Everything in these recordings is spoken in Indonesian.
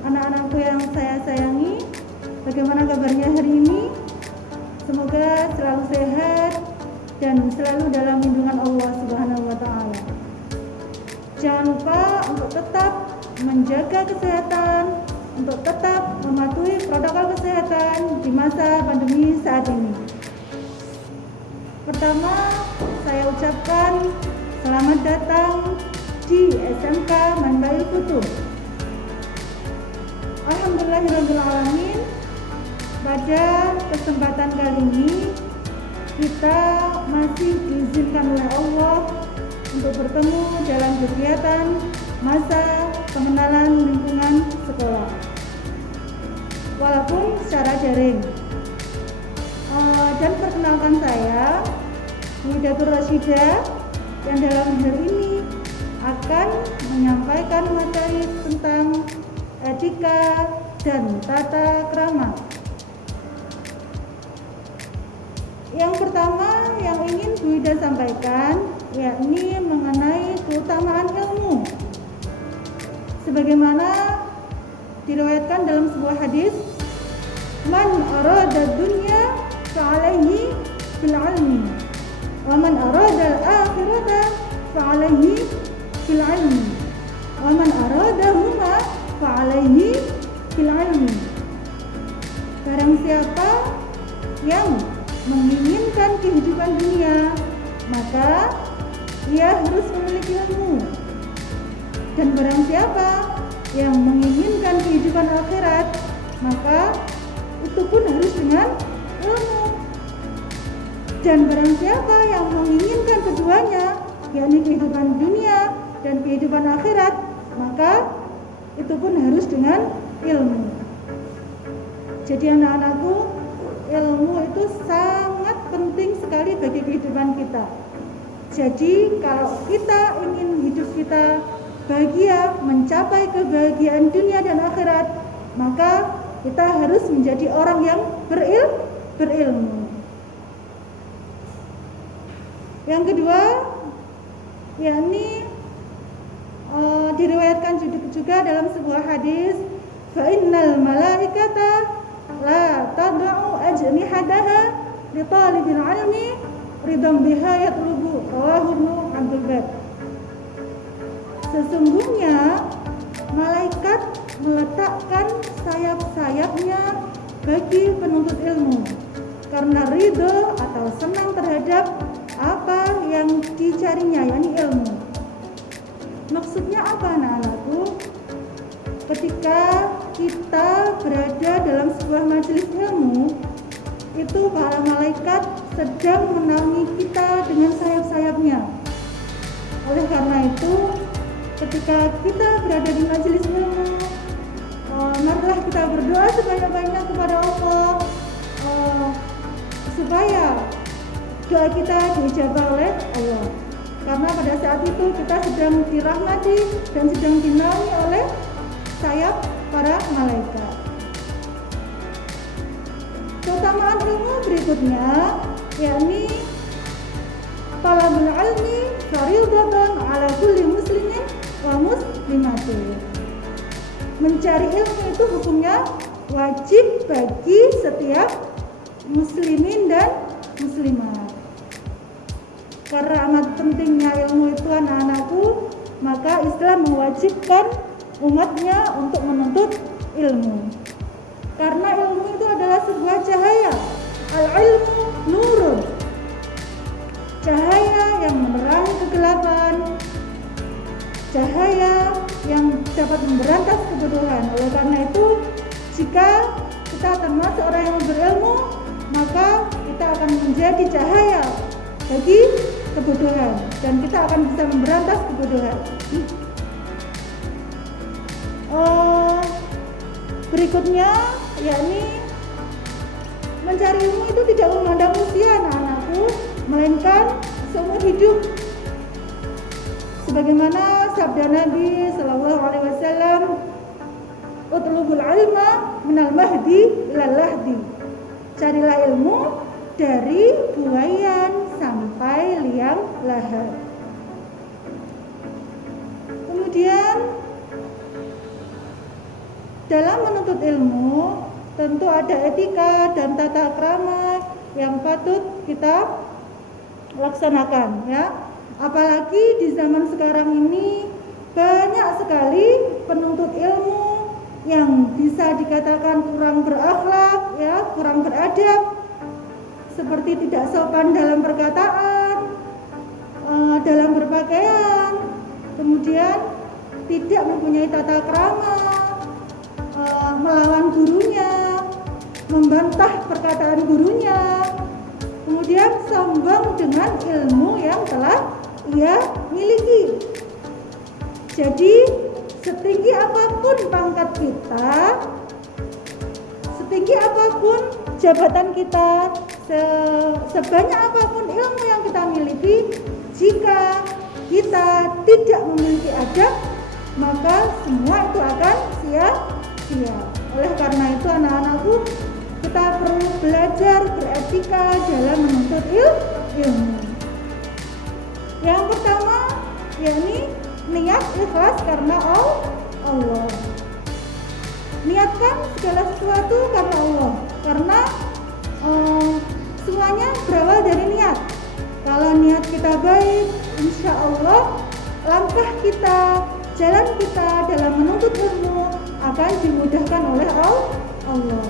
Anak-anakku yang saya sayangi, bagaimana kabarnya hari ini? Semoga selalu sehat dan selalu dalam lindungan Allah Subhanahu wa Ta'ala. Jangan lupa untuk tetap menjaga kesehatan, untuk tetap mematuhi protokol kesehatan di masa pandemi saat ini. Pertama, saya ucapkan selamat datang di SMK Manbail Futuh. Alhamdulillahirrahmanirrahim. Pada kesempatan kali ini kita masih diizinkan oleh Allah untuk bertemu dalam kegiatan masa pengenalan lingkungan sekolah, walaupun secara daring. Dan perkenalkan saya Widatur Rasyidah, yang dalam hal ini akan menyampaikan materi tentang etika dan tata krama. Yang pertama yang ingin Bu Ida sampaikan yakni mengenai keutamaan ilmu. Sebagaimana diriwayatkan dalam sebuah hadis, man arada dunya fa'alaihi bil ilmi wa man arada al-akhirata fa'alaihi bil ilmi wa man aradahuma fa'alaihi bil ilmi. Barang siapa yang menginginkan kehidupan dunia, maka ia harus memiliki ilmu. Dan barang siapa yang menginginkan kehidupan akhirat, maka itu pun harus dengan ilmu. Dan barang siapa yang menginginkan keduanya, yakni kehidupan dunia dan kehidupan akhirat, maka itu pun harus dengan ilmu. Jadi anak-anakku, ilmu itu sangat penting sekali bagi kehidupan kita. Jadi kalau kita ingin hidup kita bahagia, mencapai kebahagiaan dunia dan akhirat, maka kita harus menjadi orang yang berilmu. Yang kedua, yakni diriwayatkan juga dalam sebuah hadis, fa innal malaikata la tad'u ajnihataha li talibil ilmi ridam biha yatlubu, rawahu Ibnu Abdul Bar. Sesungguhnya malaikat meletakkan sayap-sayapnya bagi penuntut ilmu karena ridho atau senang terhadap apa yang dicarinya, yakni ilmu. Maksudnya apa anak-anakku? Ketika kita berada dalam sebuah majelis ilmu, itu para malaikat sedang menaungi kita dengan sayap-sayapnya. Oleh karena itu, ketika kita berada di majelis ilmu, marilah kita berdoa sebanyak-banyaknya kepada Allah supaya doa kita diijabah oleh Allah. Karena pada saat itu kita sedang dirahmati dan sedang dinaungi oleh sayap para malaikat. Keutamaan ilmu berikutnya yakni talabul ilmi fardhatun ala kulli muslimin wa muslimatin. Mencari ilmu itu hukumnya wajib bagi setiap muslimin dan muslimat. Karena amat pentingnya ilmu itu anak-anakku, maka Islam mewajibkan umatnya untuk menuntut ilmu. Karena ilmu itu adalah sebuah cahaya. Al-ilmu nurun. Cahaya yang menerangi kegelapan. Cahaya yang dapat memberantas kebodohan. Oleh karena itu, jika kita termasuk orang yang berilmu, maka kita akan menjadi cahaya bagi kebodohan dan kita akan bisa memberantas kebodohan. Berikutnya yakni mencari ilmu itu tidak memandang usia anak-anakku, melainkan seumur hidup. Sebagaimana sabda Nabi sallallahu alaihi wasallam, "Utlubul ilma minal mahdi ilal lahdi." Carilah ilmu dari buayan sampai liang lahat. Kemudian dalam menuntut ilmu tentu ada etika dan tata krama yang patut kita laksanakan, ya. Apalagi di zaman sekarang ini banyak sekali penuntut ilmu yang bisa dikatakan kurang berakhlak, ya, kurang beradab, seperti tidak sopan dalam perkataan, dalam berpakaian, kemudian tidak mempunyai tata krama, melawan gurunya, membantah perkataan gurunya, kemudian sombong dengan ilmu yang telah ia miliki. Jadi setinggi apapun pangkat kita, setinggi apapun jabatan kita, sebanyak apapun ilmu yang kita miliki, jika kita tidak memiliki adab, maka semua itu akan sia-sia. Oleh karena itu anak-anakku, kita perlu belajar beretika dalam menuntut ilmu. Yang pertama, yakni niat ikhlas karena Allah. Niatkan segala sesuatu karena Allah, karena semuanya berawal dari niat. Kalau niat kita baik, insya Allah langkah kita, jalan kita dalam menuntut ilmu akan dimudahkan oleh Allah.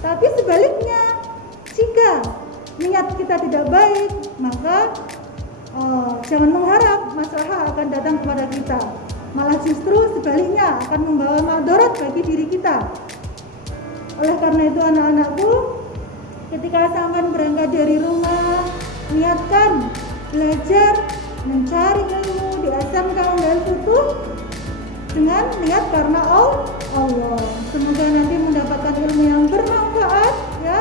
Tapi sebaliknya, jika niat kita tidak baik, maka jangan mengharap masalah akan datang kepada kita. Malah justru sebaliknya akan membawa madarat bagi diri kita. Oleh karena itu anak-anakku, ketika sampean berangkat dari rumah, niatkan belajar mencari ilmu di SMK Unggal Futuh dengan niat karena Allah. Semoga nanti mendapatkan ilmu yang bermanfaat, ya,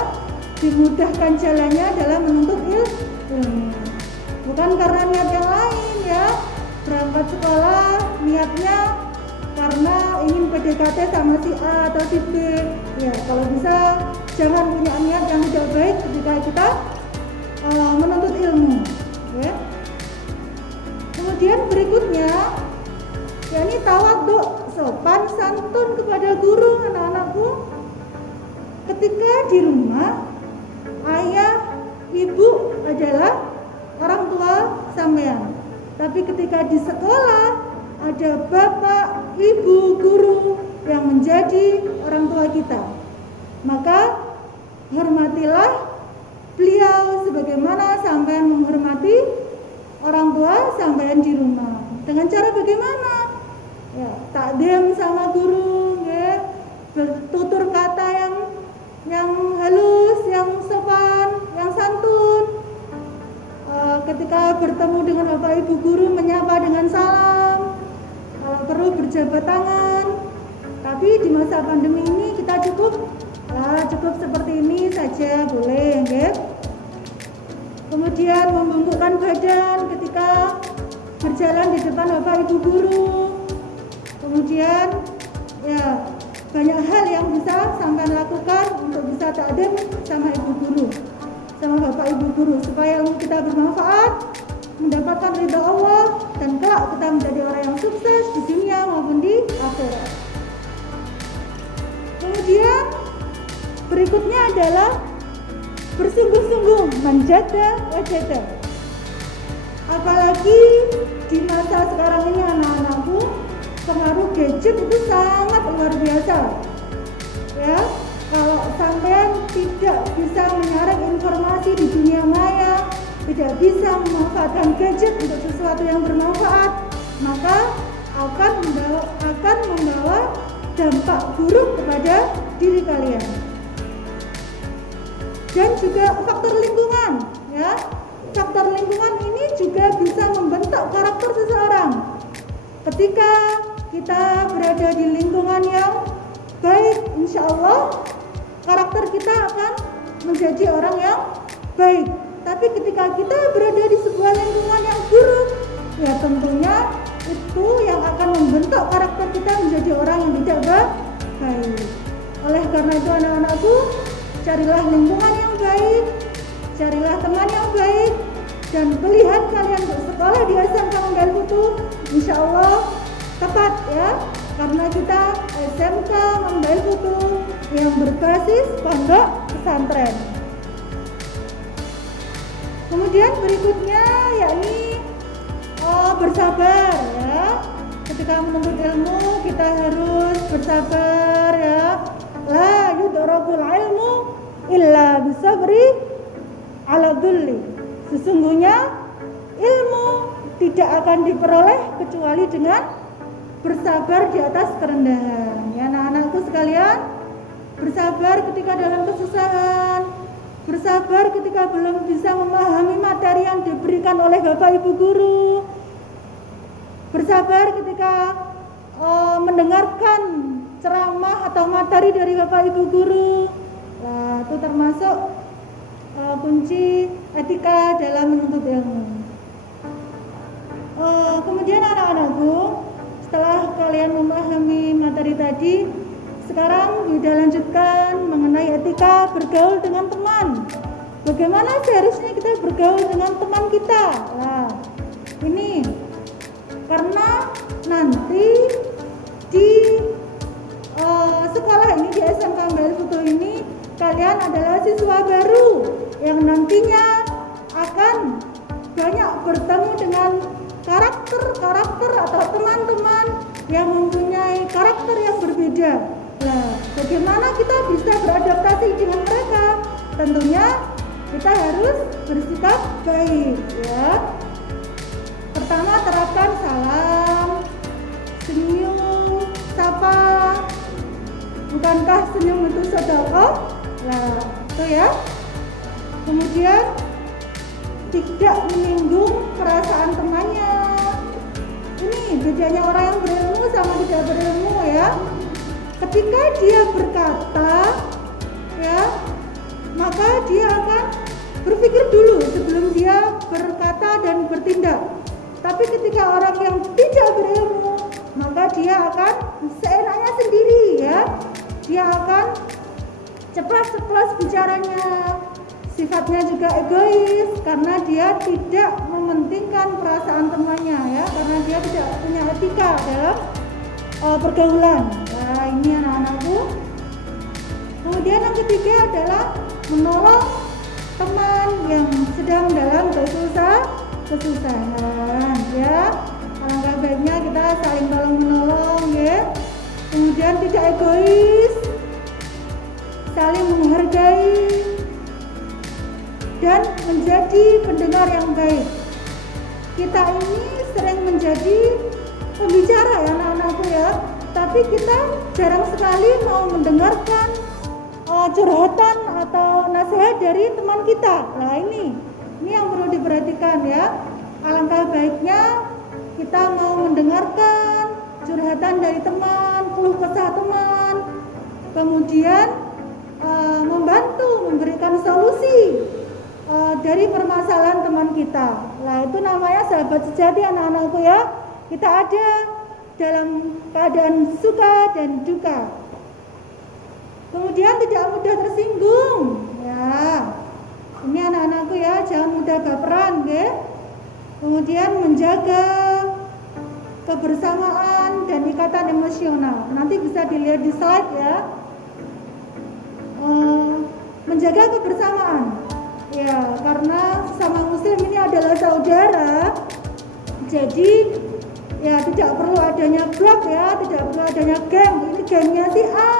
dimudahkan jalannya dalam menuntut ilmu. Bukan karena niat yang lain, ya. Berangkat sekolah niatnya karena ingin PDKT sama si A atau si B. Ya, kalau bisa jangan punya niat yang tidak baik ketika kita menuntut ilmu, ya. Kemudian berikutnya, yakni tawadhu, sopan santun kepada guru. Anak-anakku, ketika di rumah ayah, ibu adalah orang tua sampean, tapi ketika di sekolah ada bapak, ibu, guru yang menjadi orang tua kita, maka hormatilah beliau sebagaimana sampean menghormati orang tua sampean di rumah. Dengan cara bagaimana? Ya, takdim sama guru, ya, bertutur kata yang halus, yang sopan, yang santun. Ketika bertemu dengan bapak ibu guru, menyapa dengan salam, kalau perlu berjabat tangan. Tapi di masa pandemi ini kita cukup seperti ini saja, boleh, ya. Kemudian membungkukkan badan ketika berjalan di depan bapak ibu guru. Kemudian, ya, banyak hal yang bisa sampai lakukan untuk bisa takdim sama ibu guru, sama bapak ibu guru, supaya ilmu kita bermanfaat, mendapatkan ridha Allah, dan kelak kita menjadi orang yang sukses di dunia maupun di akhirat. Kemudian berikutnya adalah bersungguh-sungguh menjaga wajah. Apalagi di masa sekarang ini anak-anakku, pengaruh gadget itu sangat luar biasa. Ya, kalau sampean tidak bisa menyaring informasi di dunia maya, tidak bisa memanfaatkan gadget untuk sesuatu yang bermanfaat, maka akan membawa dampak buruk kepada diri kalian. Dan juga faktor lingkungan, ya. Faktor lingkungan ini juga bisa membentuk karakter seseorang. Ketika kita berada di lingkungan yang baik, insya Allah karakter kita akan menjadi orang yang baik. Tapi ketika kita berada di sebuah lingkungan yang buruk, ya tentunya itu yang akan membentuk karakter kita menjadi orang yang tidak baik. Oleh karena itu anak-anakku, carilah lingkungan yang baik, carilah teman yang baik, dan pilihan kalian untuk sekolah di SMK Unggal Futuh insya Allah tepat, ya. karena kita SMK Membail Futuh yang berbasis pondok pesantren. Kemudian berikutnya yakni bersabar ya. Ketika menuntut ilmu kita harus bersabar ya. La yudrakul ilmu illa bisabri ala dhulli. Sesungguhnya ilmu tidak akan diperoleh kecuali dengan bersabar di atas kerendahan. Ya anak-anakku sekalian, bersabar ketika dalam kesusahan, bersabar ketika belum bisa memahami materi yang diberikan oleh Bapak Ibu guru, bersabar ketika mendengarkan ceramah atau materi dari Bapak Ibu guru. Nah, itu termasuk kunci etika dalam menuntut ilmu. Kemudian anak-anakku, setelah kalian memahami materi tadi, sekarang kita lanjutkan mengenai etika bergaul dengan teman. Bagaimana seharusnya kita bergaul dengan teman kita? Nah, ini karena nanti di sekolah ini, di SMK Membail Futuh ini, kalian adalah siswa baru yang nantinya akan banyak bertemu dengan karakter atau teman-teman yang mempunyai karakter yang berbeda. Nah, bagaimana kita bisa beradaptasi dengan mereka? Tentunya kita harus bersikap baik ya. Pertama, terapkan salam, senyum, sapa. Bukankah senyum itu sedekah? Nah, itu ya. Kemudian tidak menyinggung perasaan temannya. Ini bedanya orang yang berilmu sama tidak berilmu ya. Ketika dia berkata ya, maka dia akan berpikir dulu sebelum dia berkata dan bertindak. Tapi ketika orang yang tidak berilmu, maka dia akan seenaknya sendiri ya. Dia akan ceplas-ceplos bicaranya. Sifatnya juga egois karena dia tidak mementingkan perasaan temannya ya, karena dia tidak punya etika dalam pergaulan. Nah, ini anak-anakku. Kemudian yang ketiga adalah menolong teman yang sedang dalam kesusahan ya. Alangkah baiknya kita saling tolong menolong ya. Kemudian tidak egois, saling menghargai, dan menjadi pendengar yang baik. Kita ini sering menjadi pembicara ya anak-anakku ya, tapi kita jarang sekali mau mendengarkan curhatan atau nasihat dari teman kita. Nah ini yang perlu diperhatikan ya. Alangkah baiknya kita mau mendengarkan curhatan dari teman, keluh kesah teman, kemudian membantu memberikan solusi dari permasalahan teman kita. Nah itu namanya sahabat sejati anak-anakku ya. Kita ada dalam keadaan suka dan duka. Kemudian tidak mudah tersinggung ya. Ini anak-anakku ya, jangan mudah baperan ya. Kemudian menjaga kebersamaan dan ikatan emosional. Nanti bisa dilihat di slide ya. Menjaga kebersamaan ya, karena sesama muslim ini adalah saudara. Jadi ya tidak perlu adanya blok ya, tidak perlu adanya geng. Ini gengnya si A,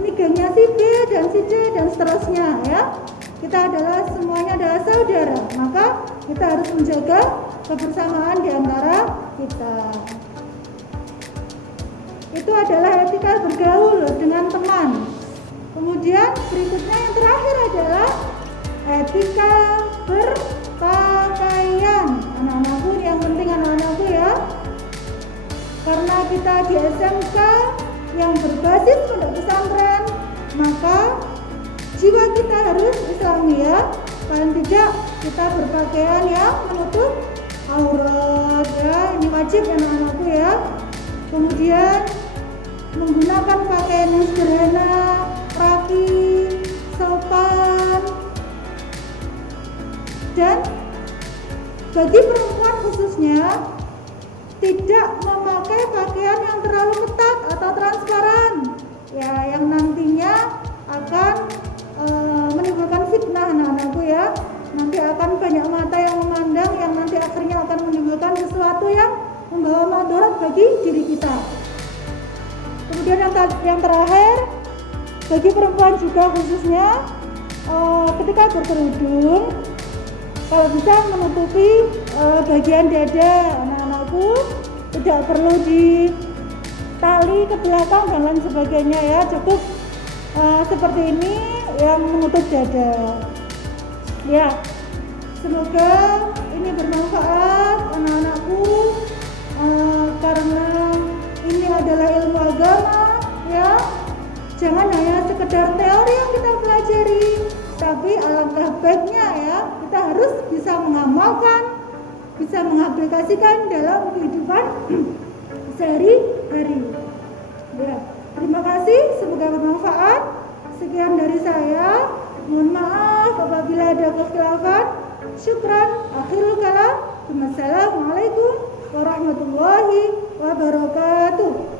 ini gengnya si B dan si C dan seterusnya ya. Kita adalah semuanya adalah saudara, maka kita harus menjaga kebersamaan di antara kita. Itu adalah etika bergaul dengan teman. Kemudian berikutnya yang terakhir adalah etika berpakaian. Anak-anakku, yang penting anak-anakku ya, karena kita di SMK yang berbasis pondok pesantren, maka jiwa kita harus Islami ya. Paling tidak kita berpakaian yang menutup aurat ya, ini wajib ya anak-anakku ya. Kemudian menggunakan pakaian yang sederhana, rapi, sopan. Dan bagi perempuan khususnya, tidak memakai pakaian yang terlalu ketat atau transparan, ya, yang nantinya akan menimbulkan fitnah anak-anakku ya. Nanti akan banyak mata yang memandang, yang nanti akhirnya akan menimbulkan sesuatu yang membawa mudarat bagi diri kita. Kemudian yang terakhir, bagi perempuan juga khususnya, ketika berkerudung, kalau bisa menutupi bagian dada anak-anakku, tidak perlu ditali ke belakang dan lain sebagainya ya, cukup seperti ini yang menutup dada. Ya, semoga ini bermanfaat anak-anakku, karena ini adalah ilmu agama ya. Jangan hanya sekedar teori yang kita pelajari, tapi alangkah baiknya ya kita harus bisa mengamalkan, bisa mengaplikasikan dalam kehidupan sehari-hari. Ya, terima kasih, semoga bermanfaat. Sekian dari saya. Mohon maaf apabila ada kekhilafan. Syukran. Akhirul kalam. Wassalamualaikum warahmatullahi wabarakatuh.